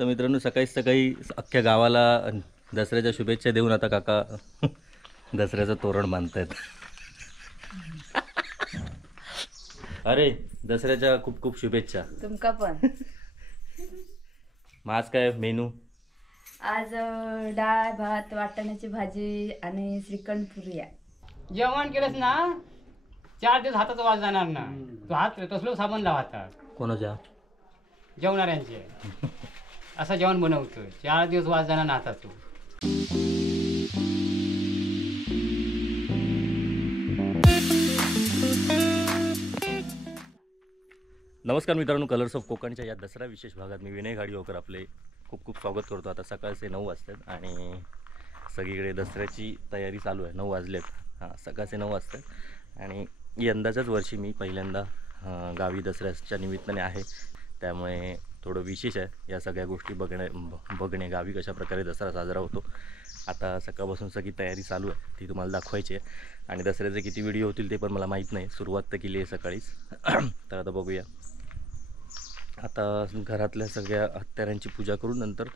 तर मित्रांनो सकाळी अख्ख्या गावाला दसऱ्याच्या शुभेच्छा देऊन आता काका दसऱ्याचं तोरण बांधतायत. अरे दसऱ्याच्या खूप खूप शुभेच्छा तुमका पण. मग आज काय मेनू? आज डाळ भात वाटाण्याची भाजी आणि श्रीखंड पुरिया. जेवण केलंस ना 4 दिवस हातात वाज जाणार ना. तो हात तसलो साबण लावायचा कोणाच्या? जेवणाऱ्यांचे. असं जेवण बनवतो 4 दिवस वाज जाणार ना हातात. नमस्कार मित्रांनो, कलर्स ऑफ कोकणच्या या दसरा विशेष भागात मी विनय गाडीवकर आपले खूप खूप स्वागत करतो. आता सकाळचे 9 वाजतात आणि सगळीकडे दसऱ्याची तयारी चालू आहे. 9 वाजलेत. हां, सकाळचे 9 वाजतात आणि यंदाच्याच वर्षी मी पहिल्यांदा गावी दसऱ्याच्या निमित्ताने आहे. त्यामुळे थोडं विशेष आहे या सगळ्या गोष्टी बघणे गावी कशा प्रकारे दसरा साजरा होतो. आता सकाळपासून सगळी तयारी चालू आहे, ती तुम्हाला दाखवायची आहे. आणि दसऱ्याचे किती व्हिडिओ होतील ते पण मला माहीत नाही. सुरुवात तर केली आहे सकाळीच. तर आता बघूया. आता घरातल्या सगळ्या हत्यारांची पूजा करून नंतर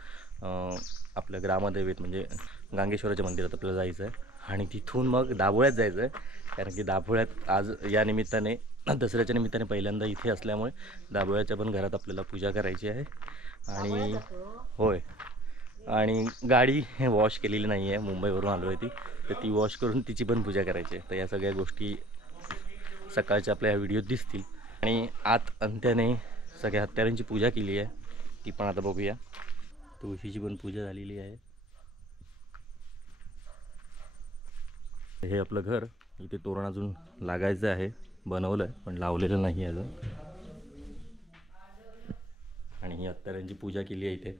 आपल्या ग्रामदैवत म्हणजे गांगेश्वराच्या मंदिरात आपल्याला जायचं आहे आणि तिथून मग दाभोळ्यात जायचं आहे. कारण की दाभोळ्यात आज या निमित्ताने दसऱ्याच्या निमित्ताने पहिल्यांदा इथे असल्यामुळे दाभोळ्याच्या पण घरात आपल्याला पूजा करायची आहे. आणि होय, आणि गाडी वॉश केलेली नाही आहे, मुंबईवरून आलो आहे ती, तर ती वॉश करून तिची पण पूजा करायची आहे. तर या सगळ्या गोष्टी सकाळच्या आपल्या या व्हिडिओत दिसतील. आणि आत अंत्याने सगळ्या हत्यारांची पूजा केली आहे, ती पण आता बघूया. तुळशीची पण पूजा झालेली आहे. हे आपलं घर, इथे तोरण अजून लागायचं आहे, बनवलं आहे पण लावलेलं नाही अजून. आणि ही हत्यारांची पूजा केली आहे इथे.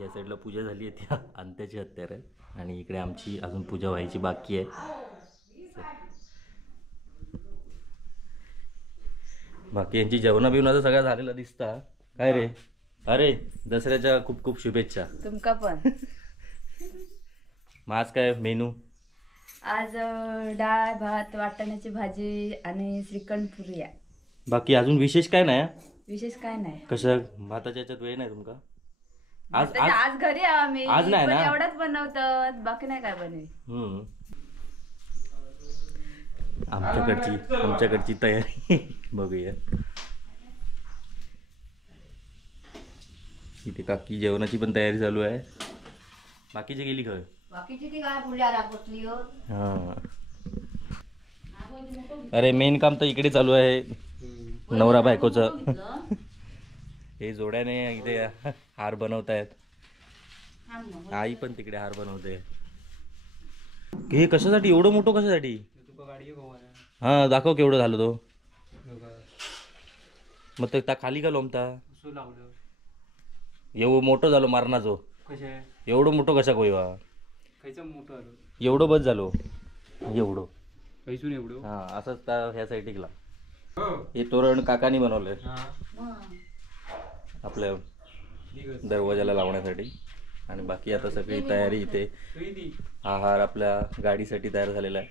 या साईडला पूजा झाली आहे, त्या अंत्याची हत्यार आहे आणि इकडे आमची अजून पूजा व्हायची बाकी आहे. बाकी यांची जेवणा बिवणाचं सगळं झालेलं दिसता. काय रे? अरे दसऱ्याच्या खूप खूप शुभेच्छा. तुमका पण. मग आज काय मेनू? आज डाळ भात वाटाण्याची भाजी आणि श्रीखंड पुरिया. बाकी अजून विशेष काय नाही? विशेष काय नाही. कशा भाताच्या याच्यात वेळ नाही तुमका? आज आज घरी आम्ही आज नाही ना? एवढंच बनवतात, बाकी नाही काय बनवी. आमच्याकडची तयारी बघूया. इथे काकी जेवणाची पण तयारी चालू आहे. बाकीची गेली खर? बाकीची ती काय पुढल्या राखतली हो. हां, अरे मेन काम तर इकडे चालू आहे, नवरा बायकोचं. हे जोड्याने इथे हार बनवत आहेत. आई पण तिकडे हार बनवते. हे कशासाठी एवढं मोठं? कशासाठी? हां, दाखव केवढं झालं तो. मग तर त्या खाली का लोंबता? एवढं मोठं झालं मारणाचो. एवढं मोठं कशा कोयवा? एवढं बस झालो. एवढं हां, असंच त्या ह्या साईडला हे तोरण काकानी बनवलंय आपल्या दरवाजाला लावण्यासाठी. आणि बाकी आता सगळी तयारी इथे. हा हार आपल्या गाडीसाठी तयार झालेला आहे.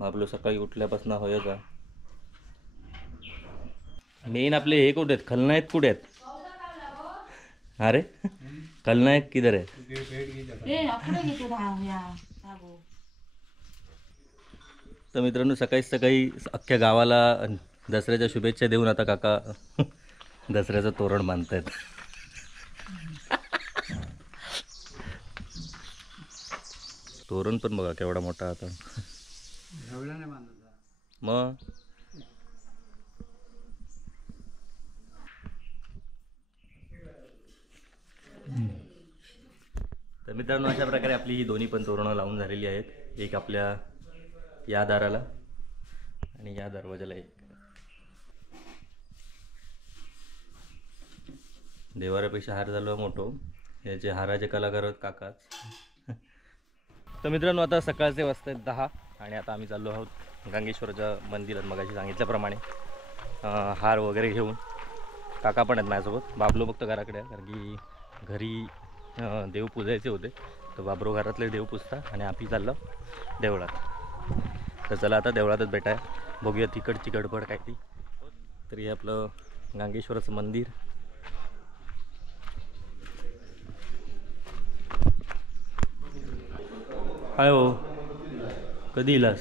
आपलं सकाळी उठल्यापासून होयचा. मेन आपले हे कुठे आहेत? खलनायक कुठे आहेत? अरे खलनायक किधर आहे? तर मित्रांनो सकाळी अख्ख्या गावाला दसऱ्याच्या शुभेच्छा देऊन आता काका दसऱ्याचं तोरण बांधतायत. तोरण पण बघा केवढा मोठा. आता मग तर मित्रांनो अशा प्रकारे आपली ही दोन्ही पण तोरणं लावून झालेली आहेत. एक आपल्या या दाराला आणि या दरवाजाला एक. देवाऱ्यापेक्षा हार झालो मोठो. याचे हाराचे कलाकार आहेत काकाच. तर मित्रांनो आता सकाळचे वाजता 10 आणि आता आम्ही चाललो आहोत गांगेश्वराच्या मंदिरात. मगाशी सांगितल्याप्रमाणे हार वगैरे घेऊन. काका पण आहेत माझ्यासोबत. बाबलो फक्त घराकडे आहे, कारण की घरी देव पूजायचे होते. तर बाबरो घरातले देव पूजता आणि आम्ही चाललो देवळात. तर चला आता देवळातच भेटाय, बघूया तिकडची गडबड काय ती. तर हे आपलं गांगेश्वराचं मंदिर. काय हो, कधी इलास?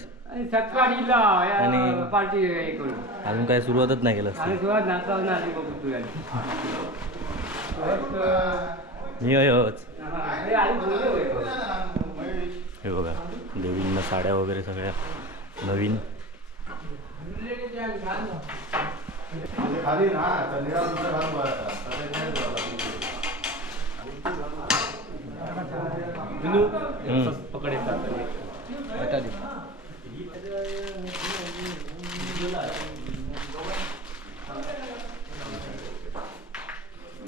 सकाळीला आणि- पार्टी करू अजून काय सुरुवातच नाही केलं आणि सुरुवात नाचता नाही बघू तुला मी अयोच. हे बघा देवींना साड्या वगैरे सगळ्या नवीन. पकड येतात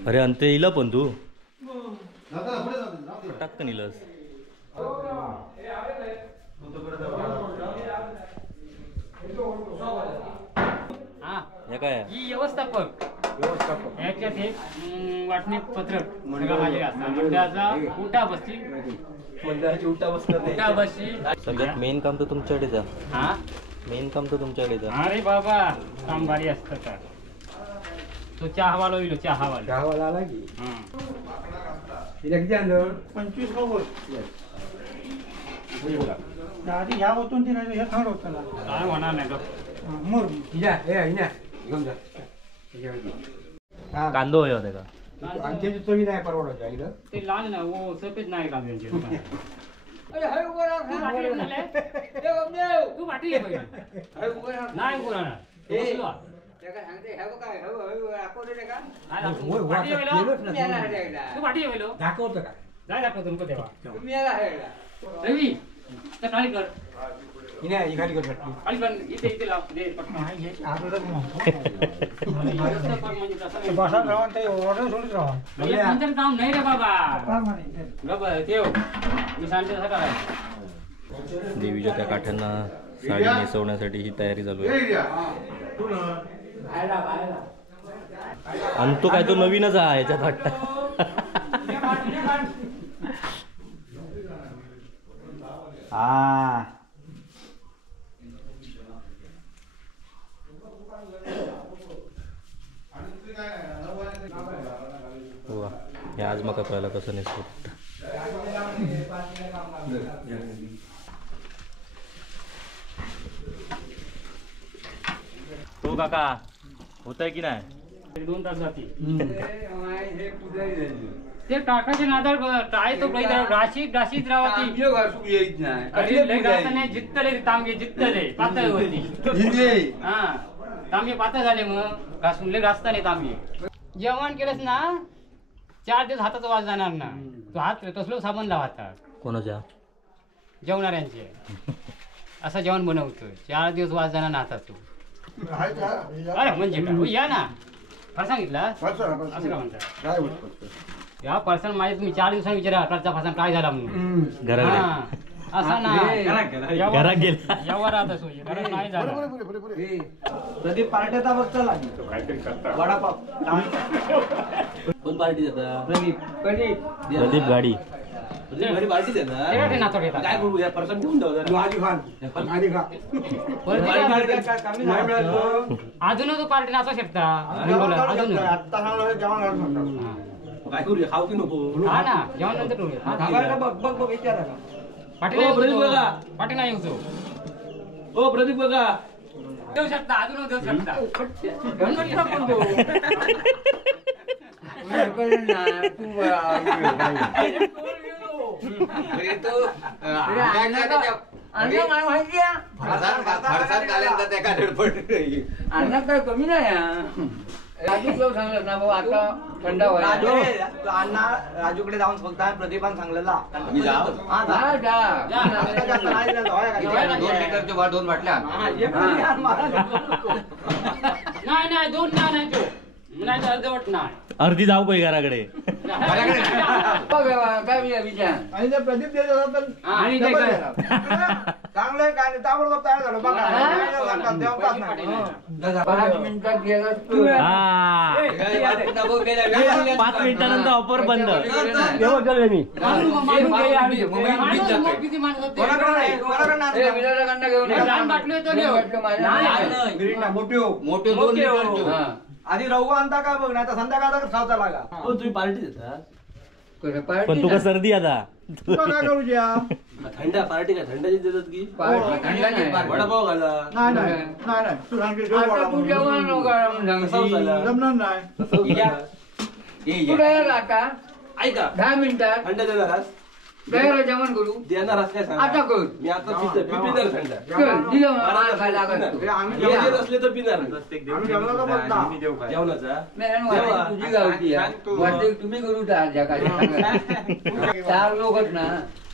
अरे अंते इला पण तू टाक निलस. हा या काय ही व्यवस्थापक याच्यात एक वाटणी पत्रक सगळं माझे असतात मंडळाचा उठा बसती उठा बसती सगळ्यात मेन काम तर तुमच्याकडेच आहे. हा मेन काम तर तुमच्याकडेच आहे. अरे बाबा काम भारी असतं का तो चहावाला होईल चहावाला आला की हा. आणलं 25 आधी ह्या होतून ती नाही हे थर्ड होतं ना काय होणार नाही गं. मोर घेऊन जा हा कांदो हे होते का? आमच्या चवी नाही परवडायच्या इथं ते लाल ना ओ सफेद नाही का त्यांचे तू वाटी घे पहिली. नाही उभं राहणार. तू बसलो आ. नाही दाखवू. होय, वाटी घे पहिलं. गेलोच ना. तू वाटी घे पहिलं. दाखवतं का जाय दाखवतो नको तेव्हा रवी तर खाली कर ही नाही ही खाली कर चटणी. खाली पण इथे लाव दे पटकन. म्हणजे तसं नाही. बसा राहून ते ऑर्डर सोडून राहा एक नंतर काम नाही रे बाबा काय म्हणे गप ठेव मी सांगते तसं करायचं. देवीच्या त्या काठ्यांना साडी नेसवण्यासाठी ही तयारी चालू आहे. आणि तो काय तो नवीनच आहे याच्यात वाटतं. हा वा हे आज मका कळलं कसं नेसतो. तो काका होतंय की नाही? 2 तास जाते ते टाकाचे नादार टाय तो राशीत राहती अरे लय घासाने जित्तले तांबे जित्तले पातळ होती. हा तांबे पातळ झाले मग घासून लय घासता नाही तांबे. जेवण केलंस ना 4 दिवस हाताचा वास जाणार ना. तो हात तसलो साबण लावतात कोणाच्या? जेवणाऱ्यांचे असं जेवण बनवतो 4 दिवस वास जाणार ना हाताचं. अरे म्हणजे काय? हो, या ना फार सांगितलं असं का म्हणतात काय होत या पर्सन माझे तुम्ही 4 दिवसांनी विचारा कर्जा फासन काय झाला म्हणून. घराकडे हा, असा नाही घरात गेला. यावर आता सोय घरात नाही झालं. प्रदीप पार्ट्याचा बघता लागेल वडापाव कोण पार्टी देता? प्रदीप प्रदीप गाडी. ते नाचो घेतात. आधी खान आधी खा अजून तू पार्टी नाचू शकता अजून आत्ता सांगलं जेवण घालून म्हणतात. काय करूया? खाऊ की नको? हा ना जेवण नंतर करूया. हा, थांबायला बघ बघ बघ विचारा का पाठी नाही प्रदीप येऊ बघा. तो. पाठी नाही येऊ तो. ओ प्रदीप बघा. देऊ शकता अजून देऊ शकता. गणपतीला पण देऊ. अन्न काय कमी नाही राजू जेव्हा सांगलं ना भाऊ आता थंड राजूकडे जाऊन फक्त प्रदीपान सांगलेला जा. 2 लिटरच्या वर 2 बाटल्या नाही नाही 2 नाही तो नाही तर अर्धवट नाही. अर्धी जाऊ काही घराकडे. बघ काय विचार आणि जर प्रदीप देत होता तर आणि ते काय चांगलं काय नाही ताबडतोब तयार झालं बघा काय नाही सांगतात, देवताच नाही. 5 मिनिटात गेला हा 5 मिनिटानंतर ऑफर बंद. किती माणसं होते? कोणाकडे नाही, कोणाकडे नाही. विराटाकडनं घेऊन ये. लहान बाटली होतं घेऊ. बाटली माझ्या. मिरिंडा मोठी हो. मोठे 2 लिटरचे. हा. आधी रघु आणता काय बघ नाही तर संध्याकाळचा खावचा लागा. तुम्ही पार्टी देता कसं पार्टी पण तुका ना? सर्दी आता. तुला काय करू द्या? थंड पार्टी काय थंडाची देतात की पार्टी थंडाची पार्टी. वडापाव घाला नाही नाही नाही नाही तू सांगते जेव आता वाढा तू म्हणून. जेवण नको म्हणून कसा सांगशील. झाला? जमणार नाही. तू तयार आता ऐका 10 मिनिटात थंड देणारस तयार जेवण करू देणार काय आता सांगा कर. मी आता पिणार थंड कर, दिलं मला खायला लागत तू. हे आम्ही हे जेवणाचं- देत असले तर पिणार आम्ही जेवणाचं बघता. जेवणाचा मॅडम, वाटी तुझी गावची आहे. वाटी तुम्ही करू त्या जगात 4 लोकच ना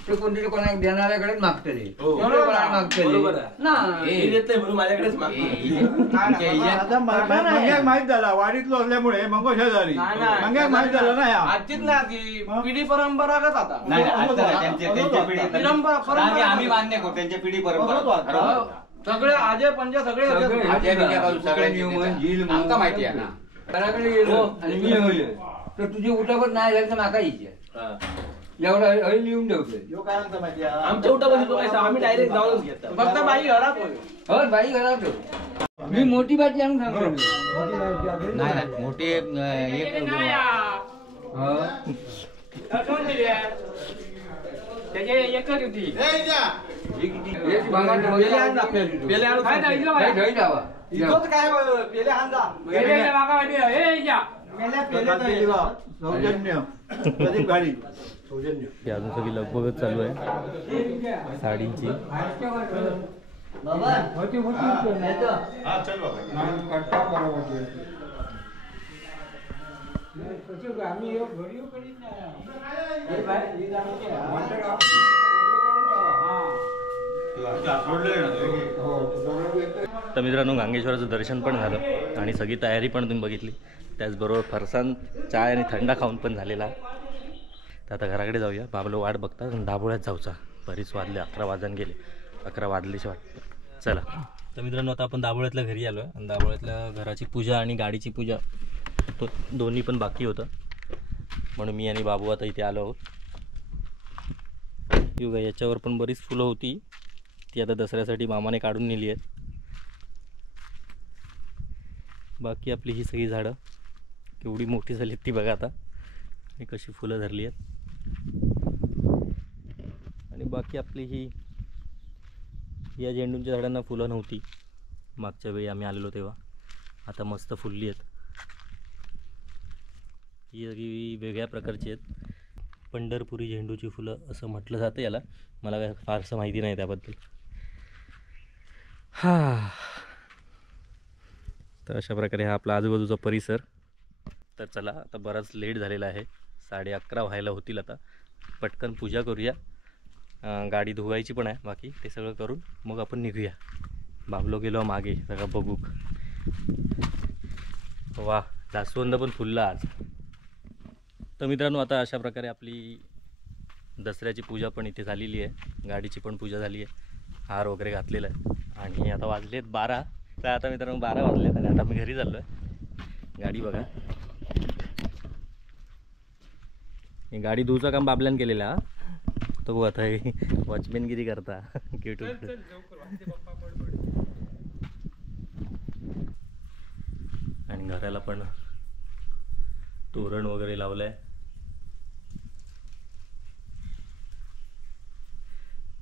ते कोणतरी कोणाला देणाऱ्याकडेच मागतले हो. कोणाला मागतले बरोबर आहे. ना मी देत नाही म्हणून माझ्याकडेच मागतो नाही, नाही, आता मंग्याक माहित झाला वाडीतलो असल्यामुळे मंग शेजारी मंग्याक माहित झालं ना ह्या आजचीच ना ती पिढी परंपरागत आता नाही, त्यांच्या पिढी- आम्ही मान्य करतो त्यांच्या पिढी सगळे आजे पंजे सगळे होते. आमका माहिती आहे ना घराकडे गेलो आणि मी होईल तर तुझी उठापत नाही झाली तर माका इथे एवढा हळी लिहून ठेवतोय ह्यो काय म्हणतो माहिती आहे? आमच्या उठामध्ये तो काय आम्ही डायरेक्ट जाऊनच घेतात फक्त बाई घरात होय. हो बाई घरात ठेव. मी मोठी बाटली आणून सांगतो मोठी त्याचे एकच होती. इथंच काय पेले हांजा गेले मागा वाटी राव. ए, या. मेल्या पेले तर हे बघ, सौजन्य प्रदीप गाडी ही अजून सगळी लगबगच चालू आहे साडींची. तर मित्रांनो गांगेश्वराचं दर्शन पण झालं आणि सगळी तयारी पण तुम्ही बघितली. त्याचबरोबर फरसाण चाय आणि थंडा खाऊन पण झालेला. तर आता घराकडे जाऊया. बाबलो वाट बघतात आणि दाबोळ्यात जाऊचा. बरीच वाजले 11 वाजून गेले 11 वाजलेचे वाटतं. चला तर मित्रांनो आता आपण दाबोळ्यातल्या घरी आलो आहे आणि दाबोळ्यातल्या घराची पूजा आणि गाडीची पूजा तो दोन्ही पण बाकी होतं म्हणून मी आणि बाबू आता इथे आलो आहोत. युगा याच्यावर पण बरीच फुलं होती ती आता दसऱ्यासाठी मामाने काढून नेली आहेत. बाकी आपली ही सगळी झाडं केवढी मोठी झाली ती बघा आता आणि कशी फुलं धरली आहेत. आणि बाकी आपली ही या झेंडूंच्या झाडांना फुलं नव्हती मागच्या वेळी आम्ही आलेलो तेव्हा. आता मस्त फुलली आहेत. ही सगळी वेगळ्या प्रकारची आहेत. पंढरपुरी झेंडूची फुलं असं म्हटलं जातं याला. मला काय फारसं माहिती नाही त्याबद्दल. तर अशा प्रकारे हा आपला आजूबाजूचा परिसर. तर चला आता बराच लेट झालेला आहे. 11:30 व्हायला होतील आता. पटकन पूजा करूया. गाडी धुवायची पण आहे बाकी ते सगळं करून मग आपण निघूया. बाबलो गेलो मागे सगळं बघू. वा जास्वंद पण फुलला आज. तर मित्रांनो आता अशा प्रकारे आपली दसऱ्याची पूजा पण इथे झालेली आहे. गाडीची पण पूजा झाली आहे. हार वगैरे घातलेला आहे आणि आता वाजलेत 12. तर आता मित्रांनो 12 वाजलेत आणि आता मी घरी चाललो आहे. गाडी बघा ही गाडी धुवचं काम बाबल्यान केलेलं हा. तो आता हे वॉचमॅनगिरी करता क्यूट्यूब. आणि घराला पण तोरण वगैरे लावलंय.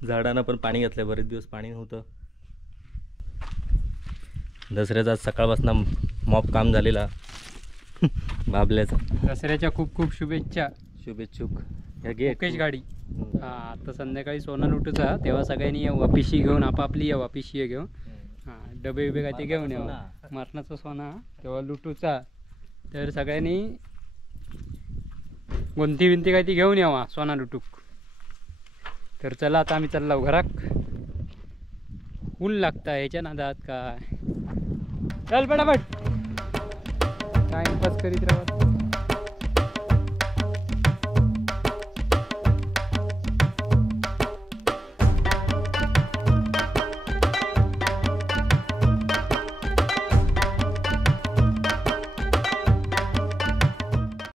झाडांना पण पाणी घातलंय. बरेच दिवस पाणी नव्हतं. दसऱ्याचा सकाळपासून मॉप काम झालेला बाबल्याचा. दसऱ्याच्या खूप खूप शुभेच्छा. शुभेच्छुक ह्या घे मुकेश गाडी. हा आता संध्याकाळी सोना लुटूचा तेव्हा सगळ्यांनी या वापिशी घेऊन आपापली या वापिशी घेऊन डबे बिबे काय ते घेऊन यावं. मरणाचा सोना तेव्हा लुटूचा. तर सगळ्यांनी गोंती बिंती काय ती घेऊन यावा सोना लुटूक. तर चला आता आम्ही चाललो घराक. ऊन लागता ह्याच्या नादात काय. चल पटापट टाइमपास करीत राहा.